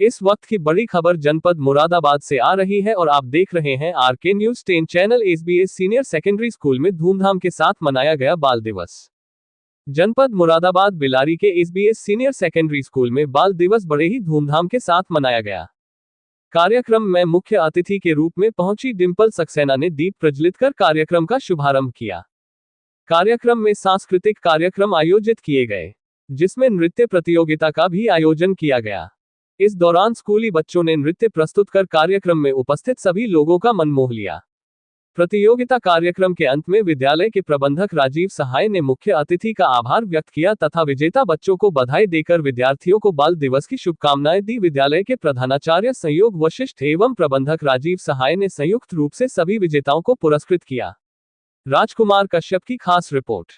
इस वक्त की बड़ी खबर जनपद मुरादाबाद से आ रही है और आप देख रहे हैं RK news 10 channel. SBS senior secondary school में धूमधाम के साथ मनाया गया बाल दिवस। जनपद मुरादाबाद बिलारी के एसबीएस सीनियर सेकेंडरी स्कूल में बाल दिवस बड़े ही धूमधाम के साथ मनाया गया। कार्यक्रम में मुख्य अतिथि के रूप में पहुंची डिंपल सक्सेना ने दीप प्रज्वलित कर कार्यक्रम का शुभारंभ किया। कार्यक्रम में सांस्कृतिक कार्यक्रम आयोजित किए गए, जिसमें नृत्य प्रतियोगिता का भी आयोजन किया गया। इस दौरान स्कूली बच्चों ने नृत्य प्रस्तुत कर कार्यक्रम में उपस्थित सभी लोगों का मन मोह लिया। प्रतियोगिता कार्यक्रम के अंत में विद्यालय के प्रबंधक राजीव सहाय ने मुख्य अतिथि का आभार व्यक्त किया तथा विजेता बच्चों को बधाई देकर विद्यार्थियों को बाल दिवस की शुभकामनाएं दी। विद्यालय के प्रधानाचार्य संयोग वशिष्ठ एवं प्रबंधक राजीव सहाय ने संयुक्त रूप से सभी विजेताओं को पुरस्कृत किया। राजकुमार कश्यप की खास रिपोर्ट।